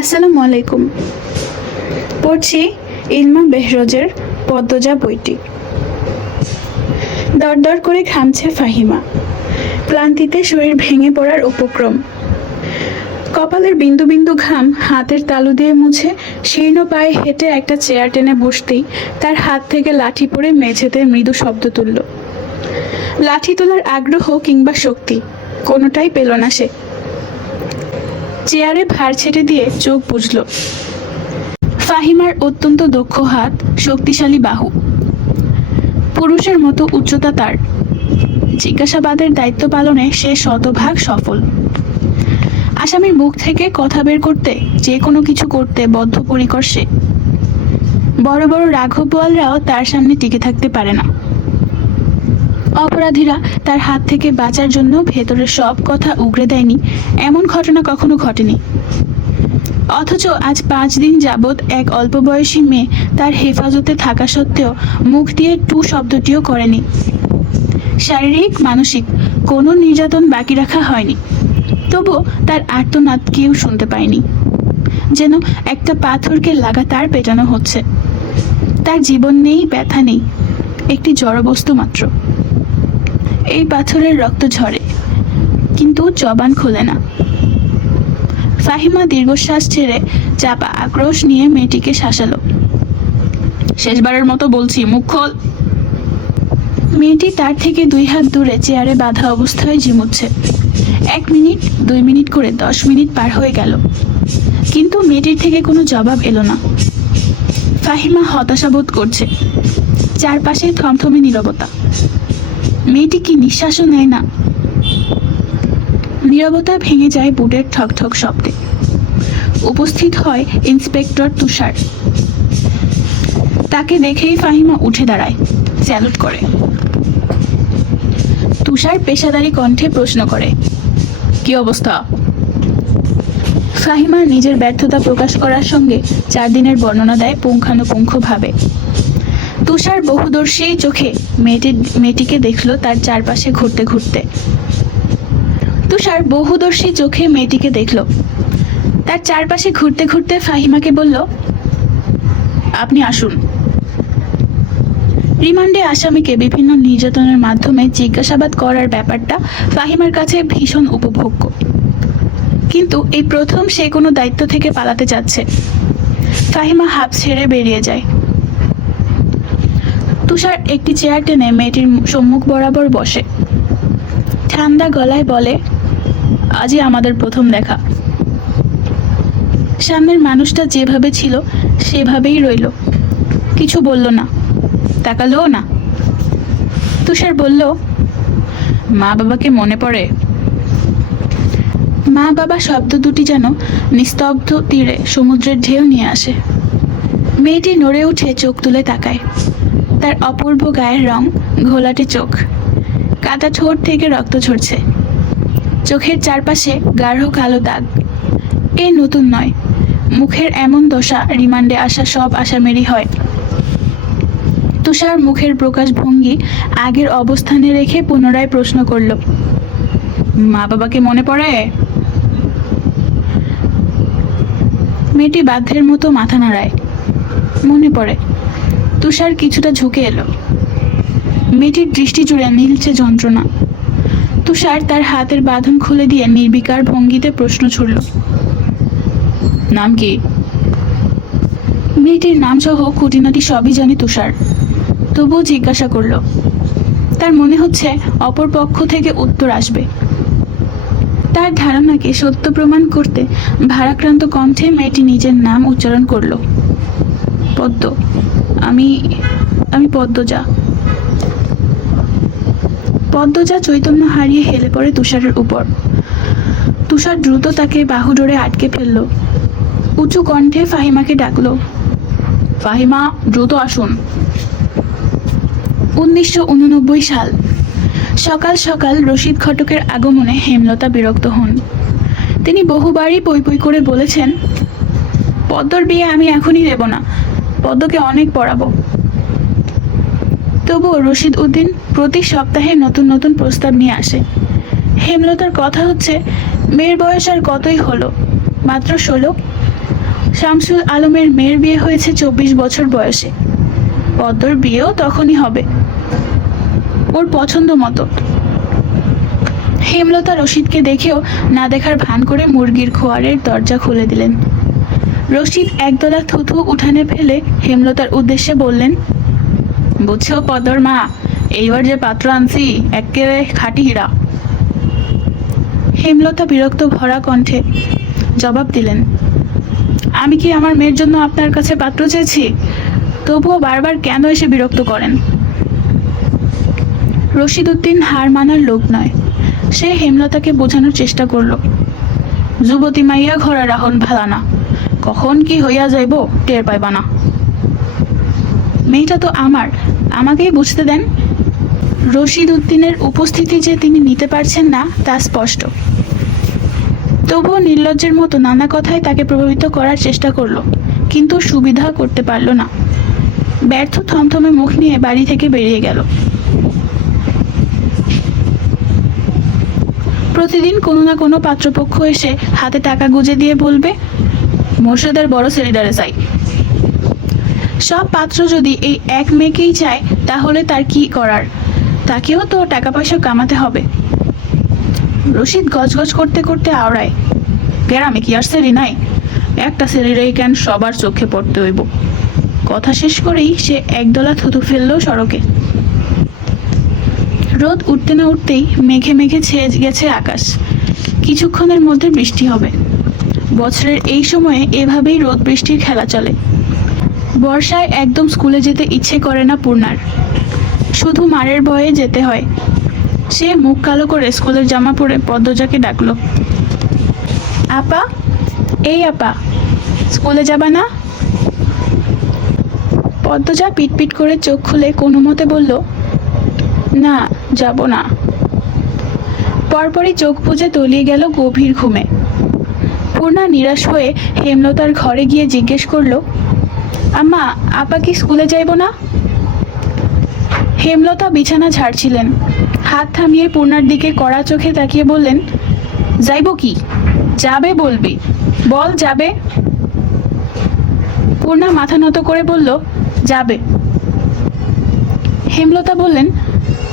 আসসালামু আলাইকুম। পড়ছি ইলমা বেহরোজের পদ্মজা বইটি। দরদর করে ঘামছে ফাহিমা। ক্লান্তিতে শরীর ভেঙে পড়ার উপক্রম। কপালের বিন্দু বিন্দু ঘাম হাতের তালু দিয়ে মুছে শীর্ণ পায়ে হেঁটে একটা চেয়ার টেনে বসতেই তার হাত থেকে লাঠি পড়ে মেঝেতে মৃদু শব্দ তুলল। লাঠি তোলার আগ্রহ কিংবা শক্তি কোনোটাই পেল না সে। চেয়ারে ভার ছেড়ে দিয়ে চোখ বুঝল। ফাহিমার অত্যন্ত দক্ষ হাত, শক্তিশালী বাহু, পুরুষের মতো উচ্চতা তার। জিজ্ঞাসাবাদের দায়িত্ব পালনে সে শতভাগ সফল। আসামির মুখ থেকে কথা বের করতে, যে কোনো কিছু করতে বদ্ধপরিকর সে। বড় বড় রাঘব বোয়ালরাও তার সামনে টিকে থাকতে পারে না। অপরাধীরা তার হাত থেকে বাঁচার জন্য ভেতরের সব কথা উগরে দেয়নি, এমন ঘটনা কখনো ঘটেনি। অথচ আজ 5 দিন যাবৎ এক অল্প বয়সী মেয়ে তার হেফাজতে থাকা সত্ত্বেও মুখ দিয়ে টু শব্দটিও করেনি। শারীরিক মানসিক কোনো নির্যাতন বাকি রাখা হয়নি। তবুও তার আর্তনাদ কেউ শুনতে পায়নি। যেন একটা পাথরকে লাগাতার পেটানো হচ্ছে। তার জীবন নেই, ব্যথা নেই, একটি জড়বস্তু মাত্র। এই পাথরের রক্ত ঝরে, কিন্তু জবান খোলে না। ফাহিমা দীর্ঘশ্বাস ছেড়ে চাপা আক্রোশ নিয়ে মেয়েটিকে শাসালো। শেষবারের মতো বলছি, মুখ খোল। মেয়েটি তার থেকে 2 হাত দূরে চেয়ারে বাঁধা অবস্থায় ঝিমুচ্ছে। 1 মিনিট, 2 মিনিট করে 10 মিনিট পার হয়ে গেল, কিন্তু মেয়েটির থেকে কোনো জবাব এলো না। ফাহিমা হতাশা বোধ করছে। চারপাশে থমথমে নীরবতা। মেয়েটি কি নিঃশ্বাসও নেয় না। নীরবতা ভেঙে যায় বুটের ঠকঠক শব্দে। উপস্থিত হয় ইন্সপেক্টর তুষার। তাকে দেখেই ফাহিমা উঠে দাঁড়ায়, স্যালুট করে। তুষার পেশাদারি কণ্ঠে প্রশ্ন করে, কি অবস্থা? ফাহিমা নিজের ব্যর্থতা প্রকাশ করার সঙ্গে 4 দিনের বর্ণনা দেয় পুঙ্খানুপুঙ্খভাবে। তুষার বহুদর্শী চোখে মেয়েটিকে দেখল তার চারপাশে ঘুরতে ঘুরতে। তুষার বহুদর্শী চোখে মেয়েটিকে দেখল তার চারপাশে ঘুরতে ঘুরতে ফাহিমাকে বলল, আপনি আসুন। রিমান্ডে আসামিকে বিভিন্ন নির্যাতনের মাধ্যমে জিজ্ঞাসাবাদ করার ব্যাপারটা ফাহিমার কাছে ভীষণ উপভোগ্য। কিন্তু এই প্রথম সে কোনো দায়িত্ব থেকে পালাতে যাচ্ছে। ফাহিমা হাঁপ ছেড়ে বেরিয়ে যায়। তুষার একটি চেয়ার টেনে মেয়েটির সম্মুখ বরাবর বসে। ঠান্ডা গলায় বলে, আজই আমাদের প্রথম দেখা। সামনের মানুষটা যেভাবে ছিল সেভাবেই রইল, কিছু বলল না, তাকালো না। তুষার বলল, মা বাবাকে মনে পড়ে? মা বাবা শব্দ দুটি যেন নিস্তব্ধ তীরে সমুদ্রের ঢেউ নিয়ে আসে। মেয়েটি নড়ে উঠে চোখ তুলে তাকায়। তার অপূর্ব গায়ের রং, ঘোলাটে চোখ, কাটা ঠোঁট থেকে রক্ত ঝরছে। চোখের চারপাশে গাঢ় কালো দাগ। এ নতুন নয়, মুখের এমন দশা রিমান্ডে আসা সব আসামেরই হয়। তুষার মুখের প্রকাশ ভঙ্গি আগের অবস্থানে রেখে পুনরায় প্রশ্ন করল, মা বাবাকে মনে পড়ে? মেয়েটি বাধ্যের মতো মাথা নাড়ায়, মনে পড়ে। তুষার কিছুটা ঝুঁকে এলো। মেয়েটির দৃষ্টি জুড়ে নীলছে যন্ত্রণা। তুষার তার হাতের বাঁধন খুলে দিয়ে নির্বিকার ভঙ্গিতে প্রশ্ন ছুড়ল, নাম কি? মেয়েটির নাম সহ খুঁটিনাটি সবই জানে তুষার, তবুও জিজ্ঞাসা করল। তার মনে হচ্ছে অপর পক্ষ থেকে উত্তর আসবে। তার ধারণাকে সত্য প্রমাণ করতে ভারাক্রান্ত কণ্ঠে মেয়েটি নিজের নাম উচ্চারণ করল, পদ্ম। আমি পদ্মজা। পদ্মজা চৈতন্য হারিয়ে হেলে পড়ে তুষারের উপর। তুষার দ্রুত তাকে বাহু ডোরে আটকে ফেলল। উঁচু কণ্ঠে ফাহিমাকে ডাকলো, ফাহিমা, দ্রুত আসুন। 1989 সাল। সকাল সকাল রশিদ ঘটকের আগমনে হেমলতা বিরক্ত হন। তিনি বহুবারই পই পই করে বলেছেন, পদ্মর বিয়ে আমি এখনই দেব না, পদ্মকে অনেক পড়াবো। তবুও রশিদ উদ্দিন প্রতি সপ্তাহে নতুন নতুন প্রস্তাব নিয়ে আসে। হেমলতার কথা হচ্ছে, মেয়ের বয়স আর কতই হলো, মাত্র 16। শামসুল আলমের মেয়ের বিয়ে হয়েছে 24 বছর বয়সে। পদ্মর বিয়েও তখনই হবে, ওর পছন্দ মতো। হেমলতা রশিদকে দেখেও না দেখার ভান করে মুরগির খোয়ারের দরজা খুলে দিলেন। রশিদ একদলা থুথু উঠানে ফেলে হেমলতার উদ্দেশ্যে বললেন, বুঝছো পদ্মর মা, এইবার যে পাত্র আনছি একেবারে খাঁটি হীরা। হেমলতা বিরক্ত ভরা কণ্ঠে জবাব দিলেন, আমি কি আমার মেয়ের জন্য আপনার কাছে পাত্র চেয়েছি? তবুও বারবার কেন এসে বিরক্ত করেন? রশিদ উদ্দিন হার মানার লোক নয়। সে হেমলতাকে বোঝানোর চেষ্টা করল, যুবতী মাইয়া ঘোড়া রাহন ভালানা, কখন কি হইয়া যাইব টের পাইবা না। মেয়েটা তো আমার, আমাকেই বুঝতে দেন। রশিদ উদ্দিনের উপস্থিতি যে তিনি নিতে পারছেন না তা স্পষ্ট। তবুও নির্লজ্জের মতো নানা কথায় তাকে প্রভাবিত করার চেষ্টা করলো, কিন্তু সুবিধা করতে পারল না। ব্যর্থ থমথমে মুখ নিয়ে বাড়ি থেকে বেরিয়ে গেল। প্রতিদিন কোনো না কোনো পাত্রপক্ষ এসে হাতে টাকা গুজে দিয়ে বলবে, মোর্শেদের বড় ছেলেটারে চাই। সব পাত্র যদি এই এক মেয়েকেই চায় তাহলে তার কি করার? তাকেও তো টাকা পয়সা কামাতে হবে। রশিদ গজগজ করতে করতে আওড়ায়, গ্রামে কি আর ছেলে নাই? একটা ছেলেরাই কেন সবার চোখে পড়তে হইব? কথা শেষ করেই সে একদলা থুতু ফেললো সড়কে। রোদ উঠতে না উঠতেই মেঘে মেঘে ছেয়ে গেছে আকাশ। কিছুক্ষণের মধ্যে বৃষ্টি হবে। বছরের এই সময়ে এভাবেই রোদ বৃষ্টির খেলা চলে। বর্ষায় একদম স্কুলে যেতে ইচ্ছে করে না পূর্ণার, শুধু মারের ভয়ে যেতে হয়। সে মুখ কালো করে স্কুলের জামা পরে পদ্মজাকে ডাকলো, আপা, এই আপা, স্কুলে যাবা না? পদ্মজা পিটপিট করে চোখ খুলে কোনো মতে বলল, না, যাব না। পরপরই চোখ বুজে তলিয়ে গেল গভীর ঘুমে। পূর্ণা নিরাশ হয়ে হেমলতার ঘরে গিয়ে জিজ্ঞেস করলো, আম্মা, আপা কি স্কুলে যাইব না? হেমলতা বিছানা ঝাড়ছিলেন। হাত থামিয়ে পূর্ণার দিকে কড়া চোখে তাকিয়ে বললেন, যাইব কি? যাবে বলবি, বল যাবে। পূর্ণা মাথা নত করে বলল, যাবে। হেমলতা বললেন,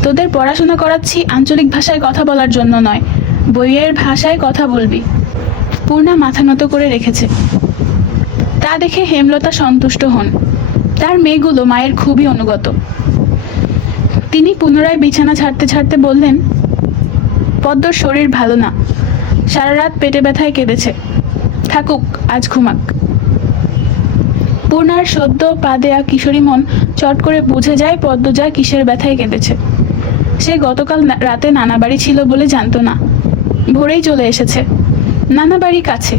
তোদের পড়াশোনা করাচ্ছি আঞ্চলিক ভাষায় কথা বলার জন্য নয়, বইয়ের ভাষায় কথা বলবি। পূর্ণা মাথা নত করে রেখেছে। তা দেখে হেমলতা সন্তুষ্ট হন। তার মেয়েগুলো মায়ের খুবই অনুগত। তিনি পুনরায় বিছানা ছাড়তে ছাড়তে বললেন, পদ্মর শরীর ভালো না, সারা রাত পেটে ব্যথায় কেঁদেছে, থাকুক, আজ ঘুমাক। পূর্ণার সদ্য পা দেয়া কিশোরী মন চট করে বুঝে যায় পদ্মজা কিসের ব্যথায় কেঁদেছে। সে গতকাল রাতে নানা বাড়ি ছিল বলে জানতো না, ভোরেই চলে এসেছে। নানা বাড়ি কাছে,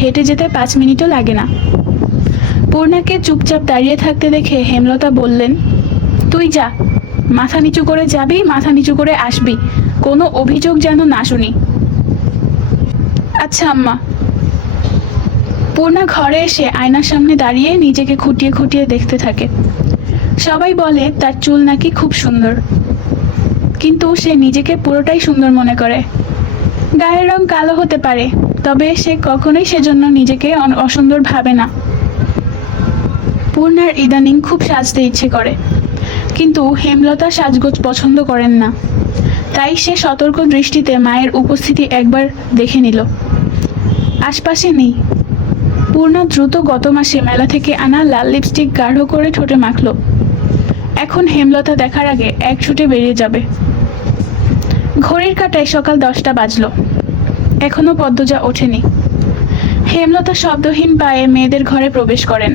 হেঁটে যেতে 5 মিনিটও লাগে না। পূর্ণাকে চুপচাপ দাঁড়িয়ে থাকতে দেখে হেমলতা বললেন, তুই যা, মাথা নিচু করে যাবি, মাথা নিচু করে আসবি, কোনো অভিযোগ যেন না শুনি। আচ্ছা আম্মা। পূর্ণা ঘরে এসে আয়নার সামনে দাঁড়িয়ে নিজেকে খুঁটিয়ে খুঁটিয়ে দেখতে থাকে। সবাই বলে তার চুল নাকি খুব সুন্দর, কিন্তু সে নিজেকে পুরোটাই সুন্দর মনে করে। গায়ের রং কালো হতে পারে, তবে সে কখনোই সেজন্য নিজেকে অসুন্দর ভাবে না। পূর্ণার ইদানিং খুব সাজতে ইচ্ছে করে, কিন্তু হেমলতা সাজগোজ পছন্দ করেন না। তাই সে সতর্ক দৃষ্টিতে মায়ের উপস্থিতি একবার দেখে নিল। আশপাশে নেই। পূর্ণা দ্রুত গত মাসে মেলা থেকে আনা লাল লিপস্টিক গাঢ় করে ঠোঁটে মাখল। এখন হেমলতা দেখার আগে এক ছুটে বেরিয়ে যাবে। ঘড়ির কাঁটায় সকাল 10টা বাজলো। এখনো পদ্মজা ওঠেনি। হেমলতা শব্দহীন পায়ে মেয়েদের ঘরে প্রবেশ করেন।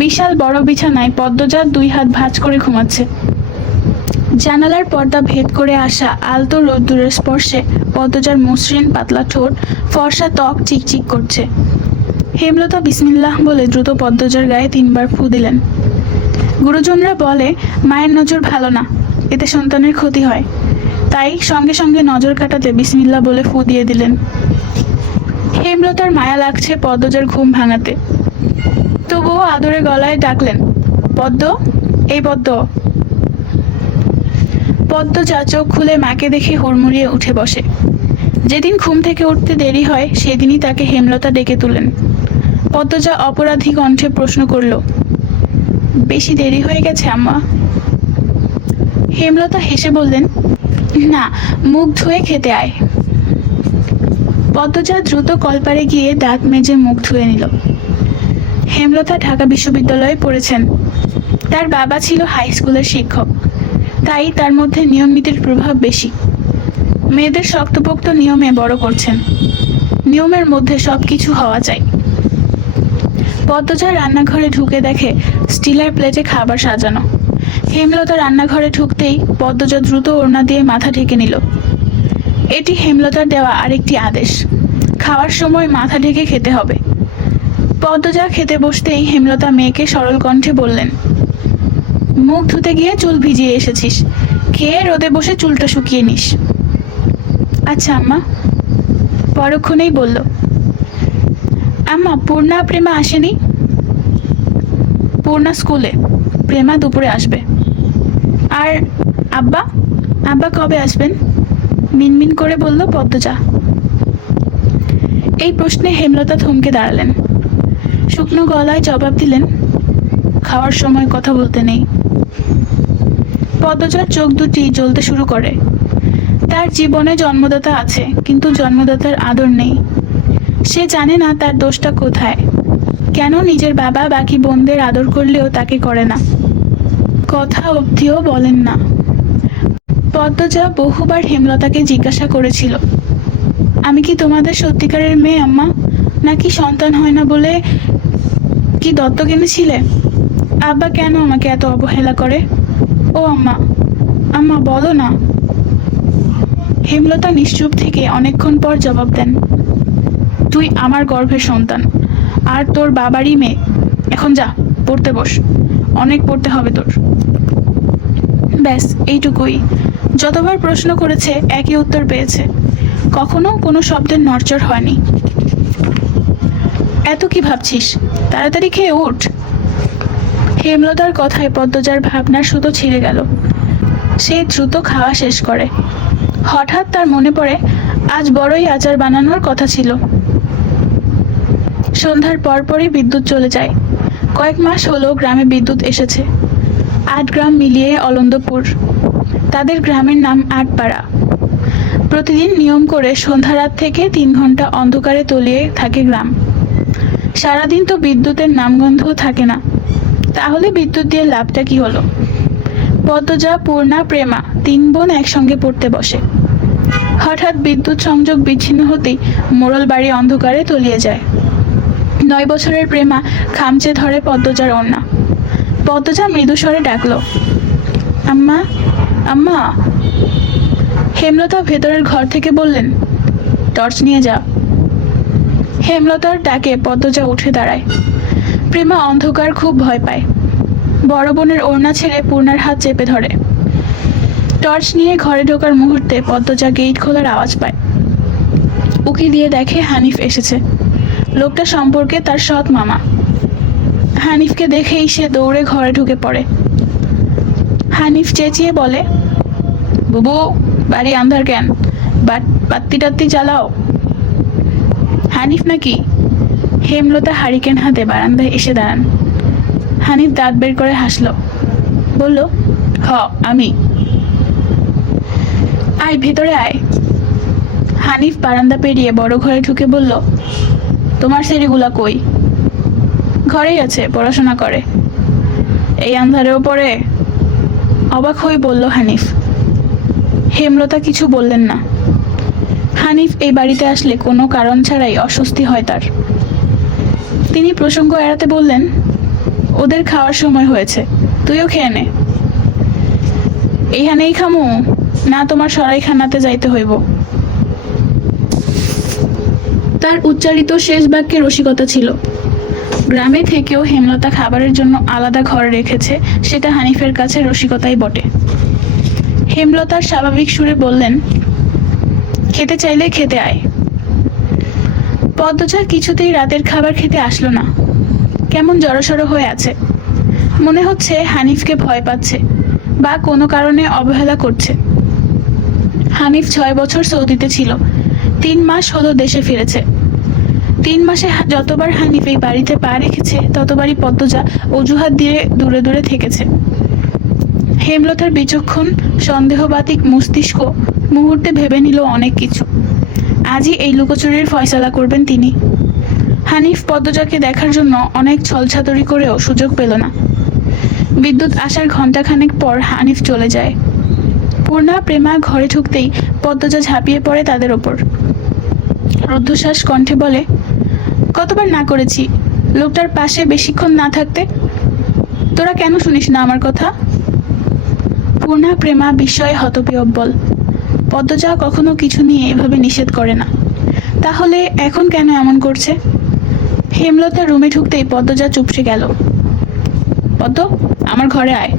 বিশাল বড় বিছানায় পদ্মজা 2 হাত ভাঁজ করে ঘুমাচ্ছে। জানালার পর্দা ভেদ করে আসা আলতো রোদ্দুরের স্পর্শে পদ্মজার মসৃণ পাতলা ঠোঁট, ফর্সা ত্বক চিকচিক করছে। হেমলতা বিসমিল্লাহ বলে দ্রুত পদ্মজার গায়ে 3 বার ফু দিলেন। গুরুজনরা বলে মায়ের নজর ভালো না, এতে সন্তানের ক্ষতি হয়। তাই সঙ্গে সঙ্গে নজর কাটাতে বিসমিল্লাহ বলে ফু দিয়ে দিলেন। হেমলতার মায়া লাগছে পদ্মজার ঘুম ভাঙাতে, তবুও আদরে গলায় ডাকলেন, পদ্ম, এই পদ্ম। পদ্মজা চোখ খুলে মাকে দেখে হুড়মুড়িয়ে উঠে বসে। যেদিন ঘুম থেকে উঠতে দেরি হয় সেদিনই তাকে হেমলতা ডেকে তুলেন। পদ্মজা অপরাধী কণ্ঠে প্রশ্ন করল, বেশি দেরি হয়ে গেছে আম্মা? হেমলতা হেসে বললেন, না, মুখ ধুয়ে খেতে আয়। পদ্মজা দ্রুত কলপারে গিয়ে দাঁত মেজে মুখ ধুয়ে নিল। হেমলতা ঢাকা বিশ্ববিদ্যালয়ে পড়েছেন। তার বাবা ছিল হাই স্কুলের শিক্ষক, তাই তার মধ্যে নিয়ম নীতির প্রভাব বেশি। মেয়েদের শক্তপোক্ত নিয়মে বড় করছেন, নিয়মের মধ্যে সবকিছু হওয়া চাই। পদ্মজা রান্নাঘরে ঢুকে দেখে স্টিলের প্লেটে খাবার সাজানো। হেমলতা রান্নাঘরে ঢুকতেই পদ্মজা দ্রুত ওড়না দিয়ে মাথা ঢেকে নিল। এটি হেমলতার দেওয়া আরেকটি আদেশ, খাওয়ার সময় মাথা ঢেকে খেতে হবে। পদ্মজা খেতে বসতেই হেমলতা মেয়েকে সরল কণ্ঠে বললেন, মুখ ধুতে গিয়ে চুল ভিজিয়ে এসেছিস, খেয়ে রোদে বসে চুলটা শুকিয়ে নিস। আচ্ছা আম্মা। পরক্ষণেই বলল, আম্মা, পূর্ণা প্রেমা আসেনি? পূর্ণা স্কুলে, প্রেমা দুপুরে আসবে। আর আব্বা? আব্বা কবে আসবেন? মিনমিন করে বলল পদ্মজা। এই প্রশ্নে হেমলতা থমকে দাঁড়ালেন। শুকনো গলায় জবাব দিলেন, খাওয়ার সময় কথা বলতে নেই। পদ্মজার চোখ দুটি জ্বলতে শুরু করে। তার জীবনে জন্মদাতা আছে, কিন্তু জন্মদাতার আদর নেই। সে জানে না তার দোষটা কোথায়, কেন নিজের বাবা বাকি বোনদের আদর করলেও তাকে করে না, কথা অবধিও বলেন না। পদ্মজা বহুবার হেমলতাকে জিজ্ঞাসা করেছিল, আমি কি তোমাদের সত্যিকারের মেয়ে আম্মা, নাকি সন্তান হয় না বলে কি দত্তক এনেছিলে? আব্বা কেন আমাকে এত অবহেলা করে? ও আম্মা, আম্মা বলো না। হেমলতা নিশ্চুপ থেকে অনেকক্ষণ পর জবাব দেন, তুই আমার গর্ভের সন্তান, আর তোর বাবারই মেয়ে। এখন যা, পড়তে বস, অনেক পড়তে হবে তোর। ব্যাস এইটুকুই। যতবার প্রশ্ন করেছে একই উত্তর পেয়েছে, কখনো কোনো শব্দের নড়চড় হয়নি। এত কি ভাবছিস, তাড়াতাড়ি খেয়ে উঠ। হেমলতার কথায় পদ্মজার ভাবনার সুতো ছিঁড়ে গেল। সে দ্রুত খাওয়া শেষ করে। হঠাৎ তার মনে পড়ে আজ বড়ই আচার বানানোর কথা ছিল। সন্ধ্যার পরপরই বিদ্যুৎ চলে যায়। কয়েক মাস হলো গ্রামে বিদ্যুৎ এসেছে। ৮ গ্রাম মিলিয়ে অলন্দপুর। তাদের গ্রামের নাম আটপাড়া। প্রতিদিন নিয়ম করে সন্ধ্যা রাত থেকে ৩ ঘন্টা অন্ধকারে তলিয়ে থাকে গ্রাম। সারাদিন তো বিদ্যুতের নামগন্ধও থাকে না, তাহলে বিদ্যুৎ দিয়ে লাভটা কি হলো? পদ্মজা, পূর্ণা, প্রেমা ৩ বোন একসঙ্গে পড়তে বসে। হঠাৎ বিদ্যুৎ সংযোগ বিচ্ছিন্ন হতেই মোড়ল বাড়ি অন্ধকারে তলিয়ে যায়। ৯ বছরের প্রেমা খামচে ধরে পদ্মজার ওড়না। পদ্মজা মৃদু স্বরে ডাকল, আম্মা, আম্মা। হেমলতা ভেতরের ঘর থেকে বললেন, টর্চ নিয়ে যা। হেমলতার ডাকে পদ্মজা উঠে দাঁড়ায়। প্রেমা অন্ধকার খুব ভয় পায়। বড় বোনের ওড়না ছেড়ে পূর্ণার হাত চেপে ধরে। টর্চ নিয়ে ঘরে ঢোকার মুহূর্তে পদ্মজা গেট খোলার আওয়াজ পায়। উকি দিয়ে দেখে হানিফ এসেছে। লোকটা সম্পর্কে তার সৎ মামা। হানিফকে দেখেই সে দৌড়ে ঘরে ঢুকে পড়ে। হানিফ চেঁচিয়ে বলে, বুবু, বাড়ি আন্ধার কেন? বাত্তি টাত্তি জ্বালাও। হানিফ নাকি? হেমলতা হারিকেন হাতে বারান্দায় এসে দাঁড়ান। হানিফ দাঁত বের করে হাসল, বলল, হ আমি। আয় ভেতরে আয়। হানিফ বারান্দা পেরিয়ে বড় ঘরে ঢুকে বলল, তোমার ছেলেগুলা কই? ঘরেই আছে, পড়াশোনা করে। এই আন্ধারেও পড়ে? অবাক হয়ে বলল হানিফ। হেমলতা কিছু বললেন না। হানিফ এই বাড়িতে আসলে কোনো কারণ ছাড়াই অস্বস্তি হয় তার। তিনি প্রসঙ্গ এড়াতে বললেন, ওদের খাওয়ার সময় হয়েছে, তুইও খেয়ে নে। এইখানেই খামু, না তোমার সরাইখানাতে যাইতে হইব? তার উচ্চারিত শেষ বাক্যে রসিকতা ছিল। গ্রামে থেকেও হেমলতা খাবারের জন্য আলাদা ঘর রেখেছে, সেটা হানিফের কাছে রসিকতাই বটে। হেমলতার স্বাভাবিক সুরে বললেন, খেতে চাইলে খেতে আয়। পদ্মজা কিছুতেই রাতের খাবার খেতে আসলো না। কেমন জড়সড় হয়ে আছে। মনে হচ্ছে হানিফকে ভয় পাচ্ছে বা কোনো কারণে অবহেলা করছে। হানিফ ৬ বছর সৌদিতে ছিল, ৩ মাস হলো দেশে ফিরেছে। 3 মাসে যতবার হানিফ এই বাড়িতে পা রেখেছে ততবারই পদ্মজা অজুহাত দিয়ে দূরে দূরে থেকেছে। হেমলতার বিচক্ষণ সন্দেহবাতিক মস্তিষ্ক মুহূর্তে ভেবে নিল অনেক কিছু। আজই এই লুকোচুরির ফয়সালা করবেন তিনি। হানিফ পদ্মজাকে দেখার জন্য অনেক ছলছাতুরি করেও সুযোগ পেল না। বিদ্যুৎ আসার ঘণ্টাখানেক পর হানিফ চলে যায়। পূর্ণা প্রেমা ঘরে ঢুকতেই পদ্মজা ঝাঁপিয়ে পড়ে তাদের ওপর। রুদ্ধশ্বাস কণ্ঠে বলে, কতবার না করেছি লোকটার পাশে বেশিক্ষণ না থাকতে? তোরা কেন শুনিস না আমার কথা? পূর্ণা প্রেমা বিস্ময়ে হতবিহ্বল। পদ্মজা কখনো কিছু নিয়ে এভাবে নিষেধ করে না, তাহলে এখন কেন এমন করছে? হেমলতা রুমে ঢুকতেই পদ্মজা চুপসে গেল। পদ্ম, আমার ঘরে আয়।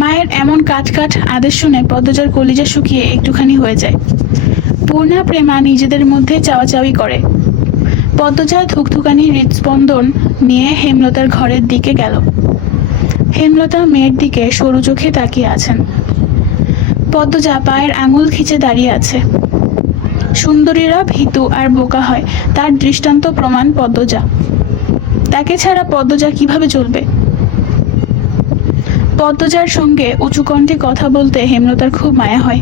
মায়ের এমন কাট কাট আদেশ শুনে পদ্মজার কলিজা শুকিয়ে একটুখানি হয়ে যায়। পূর্ণা প্রেমা নিজেদের মধ্যে চাওয়াচাওয়ি করে। পদ্মজা ধুকধুকানি হৃদস্পন্দন নিয়ে হেমলতার ঘরের দিকে গেল। হেমলতা মেয়ের দিকে সরু চোখে তাকিয়ে আছেন। পদ্মজা পায়ের আঙুল খিচে দাঁড়িয়ে আছে। সুন্দরীরা ভীতু আর বোকা হয় তার দৃষ্টান্ত প্রমাণ পদ্মজা। তাকে ছাড়া পদ্মজা কিভাবে চলবে? পদ্মজার সঙ্গে উঁচু কণ্ঠে কথা বলতে হেমলতার খুব মায়া হয়,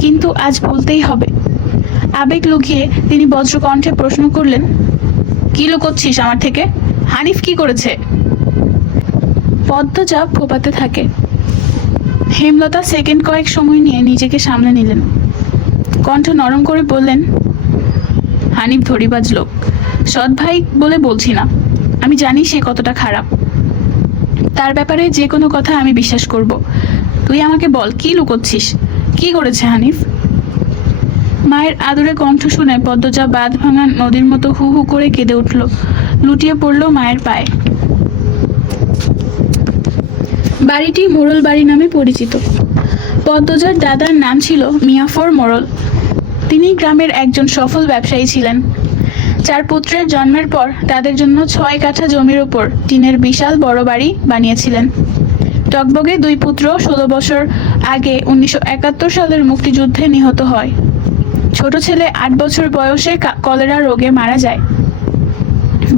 কিন্তু আজ বলতেই হবে। আবেগ লুকিয়ে তিনি বজ্রকণ্ঠে প্রশ্ন করলেন, কি লুকোচ্ছিস আমার থেকে? হানিফ কি করেছে? পদ্মজা ফোপাতে থাকে। হেমলতা সেকেন্ড কয়েক সময় নিয়ে নিজেকে সামলে নিলেন। কণ্ঠ নরম করে বললেন, হানিফ ধরিবাজ লোক, সৎ ভাই বলে বলছি না। আমি জানি সে কতটা খারাপ। তার ব্যাপারে যে কোনো কথা আমি বিশ্বাস করব। তুই আমাকে বল, কি লুকোচ্ছিস? কি করেছে হানিফ? মায়ের আদরে কণ্ঠ শুনে পদ্মজা বাঁধ ভাঙা নদীর মতো হু হু করে কেঁদে উঠল, লুটিয়ে পড়ল মায়ের পায়ে। বাড়িটি মোড়ল বাড়ি নামে পরিচিত। পদ্মজার দাদার নাম ছিল মিয়াফর মোড়ল। তিনি গ্রামের একজন সফল ব্যবসায়ী ছিলেন। 4 পুত্রের জন্মের পর তাদের জন্য 6 কাঠা জমির ওপর টিনের বিশাল বড় বাড়ি বানিয়েছিলেন। টগবগে 2 পুত্র 16 বছর আগে 1971 সালের মুক্তিযুদ্ধে নিহত হয়। ছোট ছেলে 8 বছর বয়সে কলেরা রোগে মারা যায়।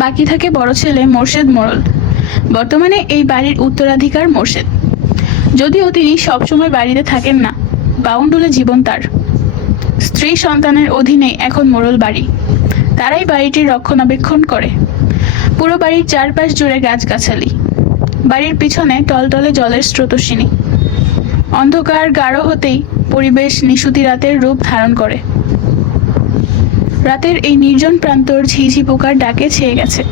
বাকি থাকে বড় ছেলে মোর্শেদ মোড়ল। বর্তমানে এই বাড়ির উত্তরাধিকার মোর্শেদ, যদিও তিনি সবসময় বাড়িতে থাকেন না। বাউন্ডুলে জীবন তার। স্ত্রী সন্তানের অধীনে এখন মোড়ল বাড়ি। তারাই বাড়িটির রক্ষণাবেক্ষণ করে। পুরো বাড়ির চারপাশ জুড়ে গাছগাছালি। বাড়ির পিছনে টলটলে জলের স্রোতস্বিনী। অন্ধকার গাঢ় হতেই পরিবেশ নিশুতি রাতের রূপ ধারণ করে। রাতের এই নির্জন প্রান্তর ঝিঝি পোকার ডাকে ছেয়ে গেছে।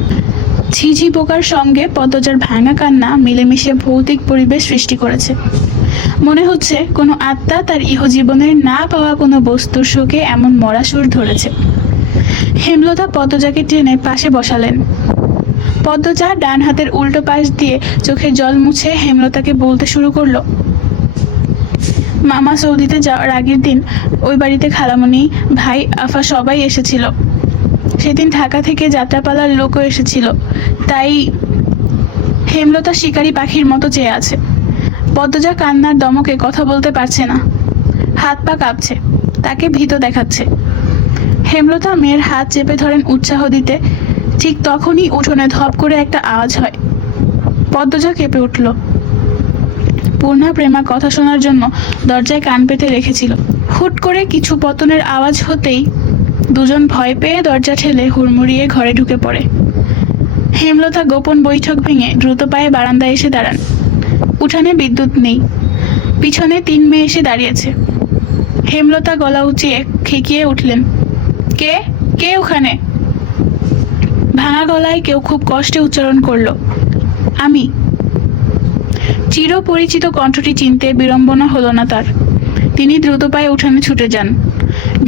ঝিঝি পোকার সঙ্গে পদ্মজার ভাঙা কান্না মিলেমিশে ভৌতিক পরিবেশ সৃষ্টি করেছে। মনে হচ্ছে কোনো আত্মা তার ইহজীবনের না পাওয়া কোনো বস্তুর শোকে এমন মরা সুর ধরেছে। হেমলতা পদ্মজাকে টেনে পাশে বসালেন। পদ্মজা ডান হাতের উল্টো পাশ দিয়ে চোখের জল মুছে হেমলতাকে বলতে শুরু করলো, মামা সৌদিতে যাওয়ার আগের দিন ওই বাড়িতে খালামণি, ভাই, আফা সবাই এসেছিল। সেদিন ঢাকা থেকে যাত্রাপালার লোকও এসেছিল। তাই হেমলতা শিকারী পাখির মতো চেয়ে আছে। পদ্মজা কান্নার দমকে কথা বলতে পারছে না। হাত পা কাঁপছে, তাকে ভীত দেখাচ্ছে। হেমলতা মেয়ের হাত চেপে ধরেন উৎসাহ দিতে। ঠিক তখনই উঠোনে ধপ করে একটা আওয়াজ হয়। পদ্মজা কেঁপে উঠল। পূর্ণা প্রেমা কথা শোনার জন্য দরজায় কান পেতে রেখেছিল। হুট করে কিছু পতনের আওয়াজ হতেই দুজন ভয় পেয়ে দরজা ঠেলে হুড়মুড়িয়ে ঘরে ঢুকে পড়ে। হেমলতা গোপন বৈঠক ভেঙে দ্রুত পায়ে বারান্দায় এসে দাঁড়ান। উঠানে বিদ্যুৎ নেই। পিছনে 3 মেয়ে এসে দাঁড়িয়েছে। হেমলতা গলা উঁচিয়ে খেকিয়ে উঠলেন, কে কে ওখানে? ভাঙা গলায় কেউ খুব কষ্টে উচ্চারণ করলো, আমি। চিরপরিচিত কণ্ঠটি চিনতে বিড়ম্বনা হলো না তার। তিনি দ্রুত পায়ে উঠানে ছুটে যান।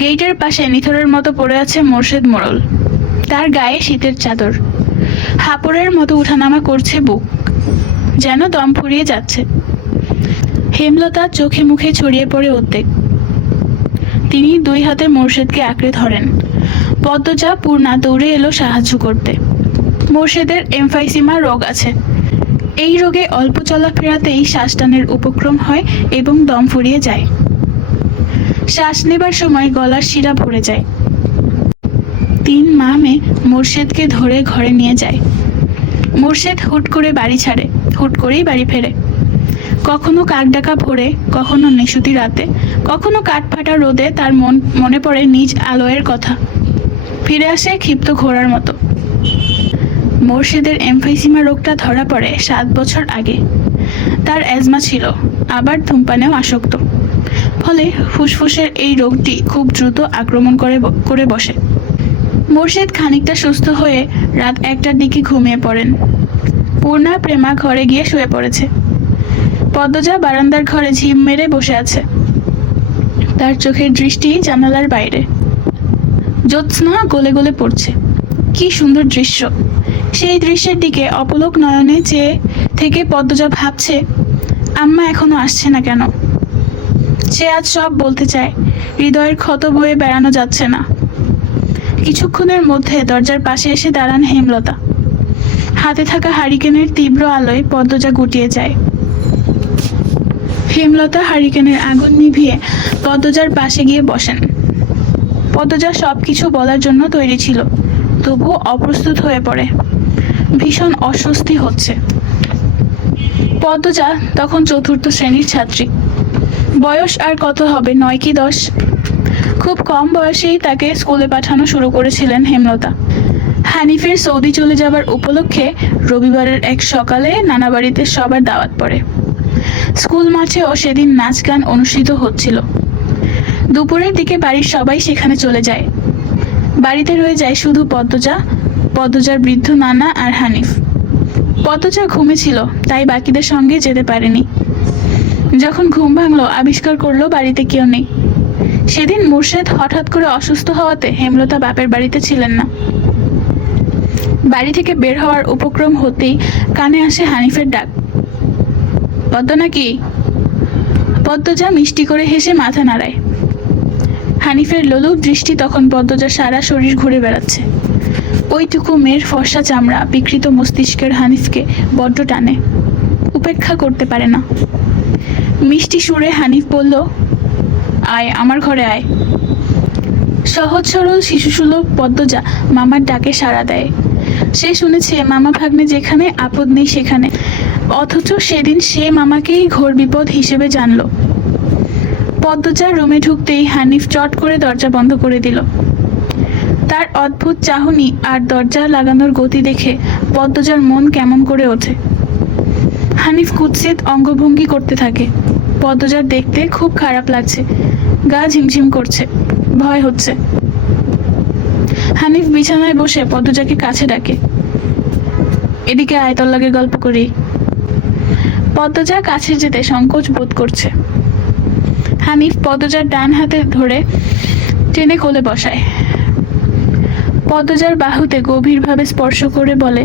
গেইটের পাশে নিথরের মতো পড়ে আছে মোর্শেদ মোড়ল। তার গায়ে শীতের চাদর। হাপড়ের মতো উঠানামা করছে বুক, যেন দম ফুরিয়ে যাচ্ছে। হেমলতা চোখে মুখে ছড়িয়ে পড়ে উদ্বেগ। তিনি 2 হাতে মোর্শেদকে আঁকড়ে ধরেন। পদ্মজা পূর্ণা দৌড়ে এলো সাহায্য করতে। মোর্শেদের এমফাইসিমা রোগ আছে। এই রোগে অল্প চলাফেরাতেই শ্বাসটানের উপক্রম হয় এবং দম ফুরিয়ে যায়। শ্বাস নেবার সময় গলার শিরা ভরে যায়। 3 মা মেয়ে মোর্শেদকে ধরে ঘরে নিয়ে যায়। মোর্শেদ হুট করে বাড়ি ছাড়ে, হুট করেই বাড়ি ফেরে। কখনো কাকডাকা ভোরে, কখনো নিশুতি রাতে, কখনো কাঠফাটা রোদে তার মনে পড়ে নিজ আলয়ের কথা। ফিরে আসে ক্ষিপ্ত ঘোড়ার মতো। মোর্শেদের এমফাইসিমা রোগটা ধরা পড়ে 7 বছর আগে। তার অ্যাজমা ছিল, আবার ধূমপানেও আসক্ত। ফলে ফুসফুসের এই রোগটি খুব দ্রুত আক্রমণ করে বসে। মোর্শেদ খানিকটা সুস্থ হয়ে রাত 1টার দিকে ঘুমিয়ে পড়েন। পূর্ণা প্রেমা ঘরে গিয়ে শুয়ে পড়েছে। পদ্মজা বারান্দার ঘরে ঝিম মেরে বসে আছে। তার চোখের দৃষ্টি জানালার বাইরে। জ্যোৎস্না গলে গলে পড়ছে। কি সুন্দর দৃশ্য! সেই দৃশ্যের দিকে অপলক নয়নে চেয়ে থেকে পদ্মজা ভাবছে, আম্মা এখনো আসছে না কেন? সে আজ সব বলতে চায়, হৃদয়ের ক্ষত বয়ে বেড়ানো যাচ্ছে না। কিছুক্ষণের মধ্যে দরজার পাশে এসে দাঁড়ান হেমলতা। হাতে থাকা হারিকেনের তীব্র আলোয় পদ্মজা গুটিয়ে যায়। হেমলতা হারিকেনের আগুন নিভিয়ে পদ্মজার পাশে গিয়ে বসেন। পদ্মজা সবকিছু বলার জন্য তৈরি ছিল, তবুও অপ্রস্তুত হয়ে পড়ে। ভীষণ অস্বস্তি হচ্ছে। পদ্মজা তখন 4র্থ শ্রেণীর ছাত্রী। বয়স আর কত হবে, 9 কি 10। খুব কম বয়সেই তাকে স্কুলে পাঠানো শুরু করেছিলেন হেমলতা। হানিফের সৌদি চলে যাবার উপলক্ষে রবিবারের এক সকালে নানা বাড়িতে সবার দাওয়াত পড়ে। স্কুল মাঠেও সেদিন নাচ গান অনুষ্ঠিত হচ্ছিল। দুপুরের দিকে বাড়ির সবাই সেখানে চলে যায়। বাড়িতে রয়ে যায় শুধু পদ্মজা, পদ্মজার বৃদ্ধ নানা আর হানিফ। পদ্মজা ঘুমেছিল, তাই বাকিদের সঙ্গে যেতে পারেনি। যখন ঘুম ভাঙলো, আবিষ্কার করলো বাড়িতে কেউ নেই। সেদিন মোর্শেদ হঠাৎ করে অসুস্থ হওয়াতে হেমলতা বাপের বাড়িতে ছিলেন না। বাড়ি থেকে বের হওয়ার উপক্রম হতেই কানে আসে হানিফের ডাক, পদ্ম নাকি? পদ্মজা মিষ্টি করে হেসে মাথা নাড়ায়। হানিফের লোলুপ দৃষ্টি তখন পদ্মজার সারা শরীর ঘুরে বেড়াচ্ছে। ওইটুকু মেয়ের ফর্সা চামড়া বিকৃত মস্তিষ্কের হানিফকে বড্ড টানে, উপেক্ষা করতে পারে না। মিষ্টি সুরে হানিফ বলল, আয় আমার ঘরে আয়। সহজ সরল শিশুসুলভ পদ্মজা মামার ডাকে সাড়া দেয়। সে শুনেছে মামা ভাগ্নে যেখানে, আপদ নেই সেখানে। অথচ সেদিন সে মামাকেই ঘোর বিপদ হিসেবে জানল। পদ্মজা রুমে ঢুকতেই হানিফ চট করে দরজা বন্ধ করে দিল। তার অদ্ভুত চাহনি আর দরজা লাগানোর গতি দেখে পদ্মজার মন কেমন করে ওঠে। হানিফ কুৎসিত অঙ্গভঙ্গি করতে থাকে। পদ্মজার দেখতে খুব খারাপ লাগছে, গা ঝিমঝিম করছে, ভয় হচ্ছে। হানিফ বিছানায় বসে পদ্মজাকে কাছে ডাকে, এদিকে আয়, তোর লাগে গল্প করি। পদ্মজা কাছে যেতে সংকোচ বোধ করছে। হানিফ পদ্মজার ডান হাতে ধরে টেনে কোলে বসায়। পদ্মজার বাহুতে গভীরভাবে স্পর্শ করে বলে,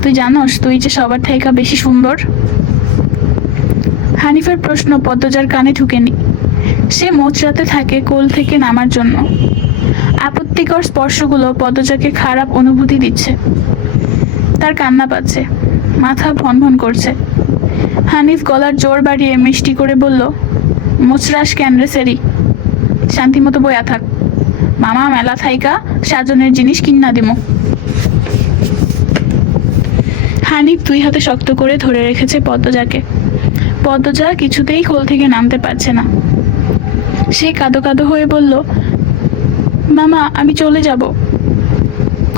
তুই জানোস তুই যে সবার থেকে বেশি সুন্দর? হানিফের প্রশ্ন পদ্মজার কানে ঢুকেনি। সে মোচড়াতে থাকে কোল থেকে নামার জন্য। আপত্তিকর স্পর্শগুলো পদ্মজাকে খারাপ অনুভূতি দিচ্ছে। তার কান্না পাচ্ছে, মাথা ভনভন করছে। হানিফ গলার জোর বাড়িয়ে মিষ্টি করে বলল, মোচড়াস কেন রে সেরি, শান্তিমতো বয়া থাক, মামা মেলা থাইকা সাজনের জিনিস কিন্না দিমো। হানিফ 2 হাতে শক্ত করে ধরে রেখেছে পদ্মজাকে। পদ্মজা কিছুতেই কোল থেকে নামতে পারছে না। সে কাঁদো কাঁদো হয়ে বলল, মামা আমি চলে যাব।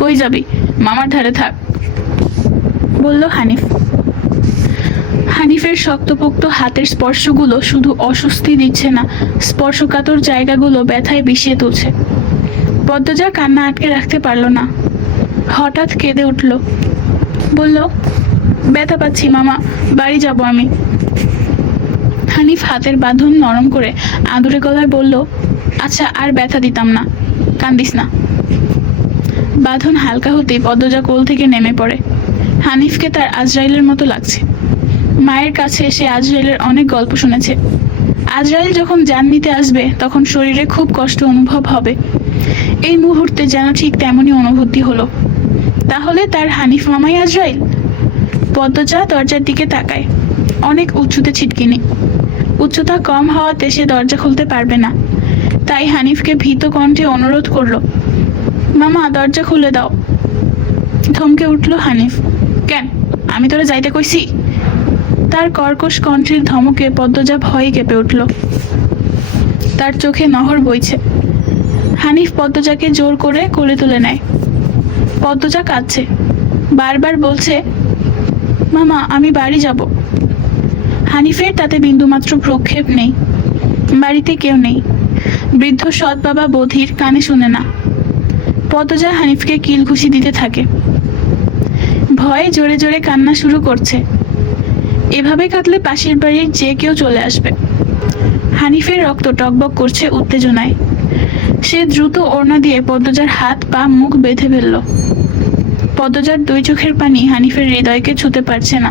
কই যাবি? মামার ধারে থাক, বলল হানিফ। হানিফের শক্তপোক্ত হাতের স্পর্শগুলো শুধু অস্বস্তি দিচ্ছে না, স্পর্শকাতর জায়গাগুলো ব্যথায় বিষিয়ে তুলছে। পদ্মজা কান্না আটকে রাখতে পারল না, হঠাৎ কেঁদে উঠল। বলল, ব্যথা পাচ্ছি মামা, বাড়ি যাব আমি। হানিফ হাতের বাঁধন নরম করে আদুরে গলায় বলল, আচ্ছা আর ব্যথা দিতাম না, কান্দিস না। বাঁধন হালকা হতেই পদ্মজা কোল থেকে নেমে পড়ে। হানিফকে তার আজরাইলের মতো লাগছে। মায়ের কাছে সে আজরাইলের অনেক গল্প শুনেছে। আজরাইল যখন জান নিতে আসবে তখন শরীরে খুব কষ্ট অনুভব হবে। এই মুহূর্তে যেন ঠিক তেমনই অনুভূতি হলো। তাহলে তার হানিফ মামাই আজরাইল? পদ্মজা দরজার দিকে তাকায়। অনেক উঁচুতে ছিটকিনি। উচ্চতা কম হওয়াতে সে দরজা খুলতে পারবে না। তাই হানিফকে ভীত কণ্ঠে অনুরোধ করলো, মামা দরজা খুলে দাও, থমকে উঠল হানিফ। কেন, আমি তোরে যাইতে কইছি? তার কর্কশ কণ্ঠের ধমকে পদ্মজা ভয়ে কেঁপে উঠল। তার চোখে নহর বইছে। হানিফ পদ্মজাকে জোর করে কোলে তুলে নেয়। পদ্মজা কাঁদছে, বারবার বলছে, মামা আমি বাড়ি যাব। হানিফের তাতে বিন্দুমাত্র ভ্রুক্ষেপ নেই। বাড়িতে কেউ নেই। বৃদ্ধ সৎ বাবা বধির, কানে শুনে না। পদ্মজা হানিফকে কিল ঘুষি দিতে থাকে। ভয়ে জোরে জোরে কান্না শুরু করছে। এভাবে কাঁদলে পাশের বাড়ির যে কেউ চলে আসবে। হানিফের রক্ত টকবক করছে উত্তেজনায়। সে দ্রুত ওড়না দিয়ে পদ্মজার হাত পা মুখ বেঁধে ফেলল। পদ্মজার দুই চোখের পানি হানিফের হৃদয়কে ছুঁতে পারছে না।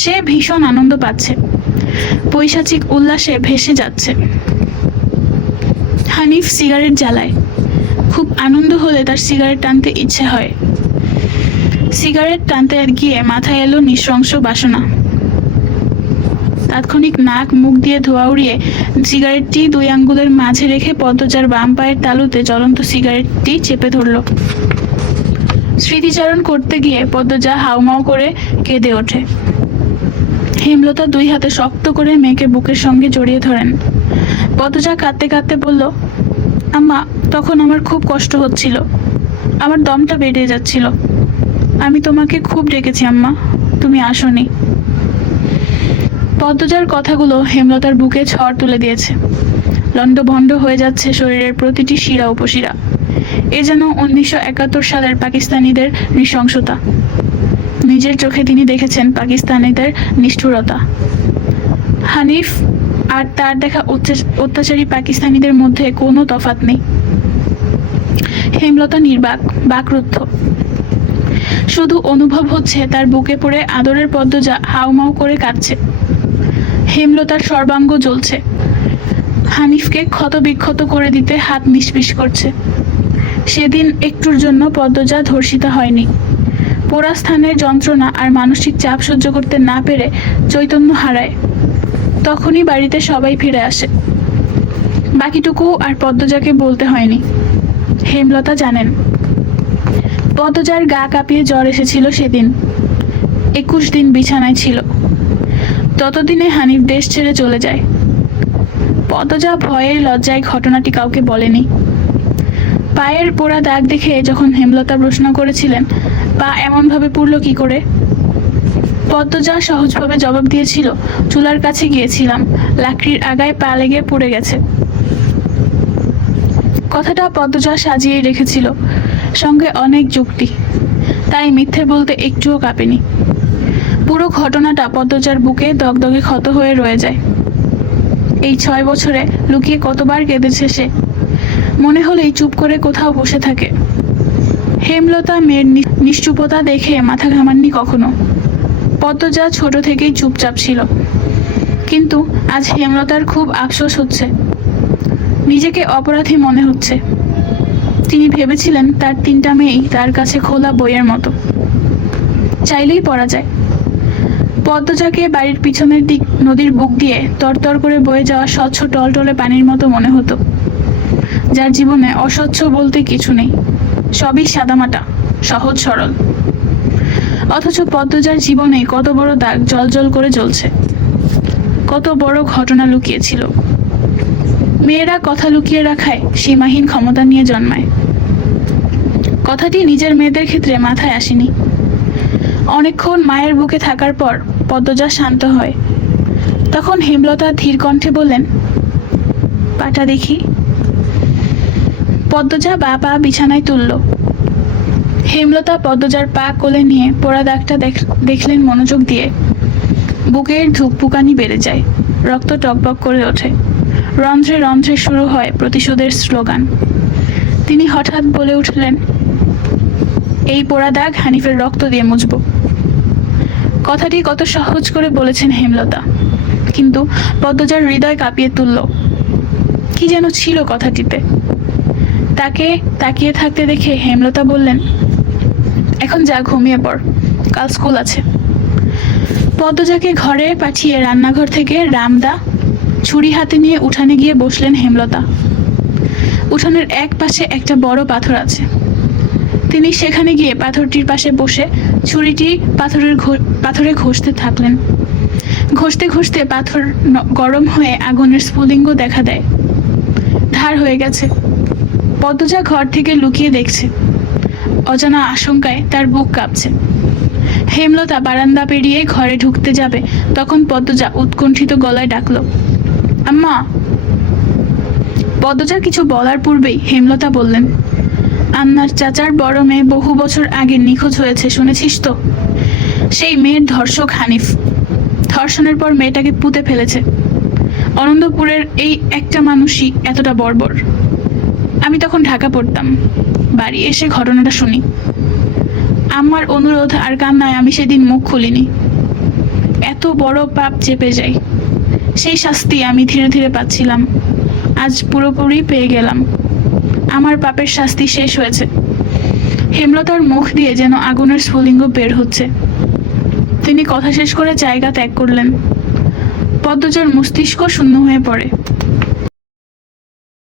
সে ভীষণ আনন্দ পাচ্ছে, পৈশাচিক উল্লাসে ভেসে যাচ্ছে। হানিফ সিগারেট জ্বালায়। খুব আনন্দ হলে তার সিগারেট টানতে ইচ্ছে হয়। সিগারেট টানতে গিয়ে মাথায় এলো নৃশংস বাসনা। তাৎক্ষণিক নাক মুখ দিয়ে ধোয়া উড়িয়ে সিগারেটটি দুই আঙ্গুলের মাঝে রেখে পদ্মজার বাম পায়ের তালুতে জ্বলন্ত সিগারেটটি চেপে ধরল। স্মৃতিচারণ করতে গিয়ে পদ্মজা হাউমাউ করে কেঁদে ওঠে। হেমলতা দুই হাতে শক্ত করে মেয়েকে বুকের সঙ্গে জড়িয়ে ধরেন। পদ্মজা কাঁদতে কাঁদতে বলল, আম্মা তখন আমার খুব কষ্ট হচ্ছিল, আমার দমটা বেড়ে যাচ্ছিল। আমি তোমাকে খুব ডেকেছি আম্মা, তুমি আসোনি। পদ্মজার কথাগুলো হেমলতার বুকে ঝড় তুলে দিয়েছে। লণ্ডভণ্ড হয়ে যাচ্ছে শরীরের প্রতিটি শিরা উপশিরা। এ যেন 1971 সালের পাকিস্তানিদের নৃশংসতা। নিজের চোখে তিনি দেখেছেন পাকিস্তানিদের নিষ্ঠুরতা। হানিফ আর তার দেখা অত্যাচারী পাকিস্তানিদের মধ্যে কোনো তফাৎ নেই। হেমলতা নির্বাক, বাকরুদ্ধ। শুধু অনুভব হচ্ছে তার বুকে পড়ে আদরের পদ্মজা হাউমাউ করে কাঁদছে। হেমলতার সর্বাঙ্গ জ্বলছে। হানিফকে ক্ষতবিক্ষত করে দিতে হাত নিষ্পিস করছে। সেদিন একটুর জন্য পদ্মজা ধর্ষিতা হয়নি। পোড়া স্থানের যন্ত্রণা আর মানসিক চাপ সহ্য করতে না পেরে চৈতন্য হারায়। তখনই বাড়িতে সবাই ফিরে আসে। বাকিটুকু আর পদ্মজাকে বলতে হয়নি। হেমলতা জানেন। পদ্মজার গা কাঁপিয়ে জ্বর এসেছিল সেদিন। 21 দিন বিছানায় ছিল। ততদিনে হানিফ দেশ ছেড়ে চলে যায়। পদ্মজা ভয়ে লজ্জায় ঘটনাটি কাউকে বলেনি। পায়ের পোড়া দাগ দেখে যখন হেমলতা প্রশ্ন করেছিলেন, পা এমনভাবে পুড়ল কি করে, পদ্মজা সহজভাবে জবাব দিয়েছিল, চুলার কাছে গিয়েছিলাম, লাকড়ির আগায় পা লেগে পুড়ে গেছে। কথাটা পদ্মজা সাজিয়েই রেখেছিল, সঙ্গে অনেক যুক্তি। তাই মিথ্যে বলতে একটুও কাঁপেনি। পুরো ঘটনাটা পদ্মজার বুকে দগদগে ক্ষত হয়ে রয়ে যায়। এই 6 বছরে লুকিয়ে কতবার কেঁদেছে সে। মনে হলেই চুপ করে কোথাও বসে থাকে। হেমলতা মেয়ের নিশ্চুপতা দেখে মাথা ঘামাননি কখনো। পদ্মজা ছোট থেকেই চুপচাপ ছিল। কিন্তু আজ হেমলতার খুব আফসোস হচ্ছে। নিজেকে অপরাধী মনে হচ্ছে। তিনি ভেবেছিলেন তার 3টা মেয়েই তার কাছে খোলা বইয়ের মতো, চাইলেই পড়া যায়। পদ্মজাকে বাড়ির পিছনের দিক নদীর বুক দিয়ে তরতর করে বয়ে যাওয়া স্বচ্ছ টলটলে পানির মতো মনে হতো, যার জীবনে অস্বচ্ছ বলতে কিছু নেই, সবই সাদামাটা, সহজ সরল। অথচ পদ্মজার জীবনে কত বড় দাগ জ্বলজ্বল করে জ্বলছে, কত বড় ঘটনা লুকিয়েছিল। মেয়েরা কথা লুকিয়ে রাখায় সীমাহীন ক্ষমতা নিয়ে জন্মায়। কথাটি নিজের মেয়েদের ক্ষেত্রে মাথায় আসেনি। অনেকক্ষণ মায়ের বুকে থাকার পর পদ্মজা শান্ত হয়। তখন হেমলতা ধীর কণ্ঠে বললেন, পাটা দেখি। পদ্মজা বা পা বিছানায় তুলল। হেমলতা পদ্মজার পা কোলে নিয়ে পোড়া দাগটা দেখলেন মনোযোগ দিয়ে। বুকের ধুকপুকানি বেড়ে যায়, রক্ত টকবক করে ওঠে। রন্ধ্রে রন্ধ্রে শুরু হয় প্রতিশোধের স্লোগান। তিনি হঠাৎ বলে উঠলেন, এই পোড়া দাগ হানিফের রক্ত দিয়ে মুছব। কথাটি কত সহজ করে বলেছেন হেমলতা, কিন্তু পদ্মজার হৃদয় কাঁপিয়ে তুলল। কি যেন ছিল কথাটিতে। তাকে তাকিয়ে থাকতে দেখে হেমলতা বললেন, এখন যা ঘুমিয়ে পড়, কাল স্কুল আছে। পদ্মজাকে ঘরে পাঠিয়ে রান্নাঘর থেকে রামদা ছুরি হাতে নিয়ে উঠানে গিয়ে বসলেন হেমলতা। উঠোনের এক পাশে একটা বড় পাথর আছে। তিনি সেখানে গিয়ে পাথরটির পাশে বসে ছুরিটি পাথরে ঘষতে থাকলেন। ঘষতে ঘষতে পাথর গরম হয়ে আগুনের স্ফুলিঙ্গ দেখা দেয়। ধার হয়ে গেছে। পদ্মজা ঘর থেকে লুকিয়ে দেখছে। অজানা আশঙ্কায় তার বুক কাঁপছে। হেমলতা বারান্দা পেরিয়ে ঘরে ঢুকতে যাবে, তখন পদ্মজা উৎকণ্ঠিত গলায় ডাকলো, আম্মা। পদ্মজা কিছু বলার পূর্বেই হেমলতা বললেন, আন্নার চাচার বড় মেয়ে বহু বছর আগে নিখোঁজ হয়েছে, শুনেছিস তো? সেই মেয়ের ধর্ষক হানিফ ধর্ষণের পর মেয়েটাকে পুঁতে ফেলেছে। অনন্তপুরের এই একটা মানুষই এতটা বর্বর। আমি তখন ঢাকা পড়তাম। বাড়ি এসে ঘটনাটা শুনি। আমার অনুরোধ আর কান্নায় আমি সেদিন মুখ খুলিনি। এত বড় পাপ চেপে যাই, সেই শাস্তি আমি ধীরে ধীরে পাচ্ছিলাম। আজ পুরোপুরি পেয়ে গেলাম। আমার পাপের শাস্তি শেষ হয়েছে। হেমলতার মুখ দিয়ে যেন আগুনের স্ফুলিঙ্গ বের হচ্ছে। তিনি কথা শেষ করে জায়গা ত্যাগ করলেন। পদ্মজার মস্তিষ্ক শূন্য হয়ে পড়ে।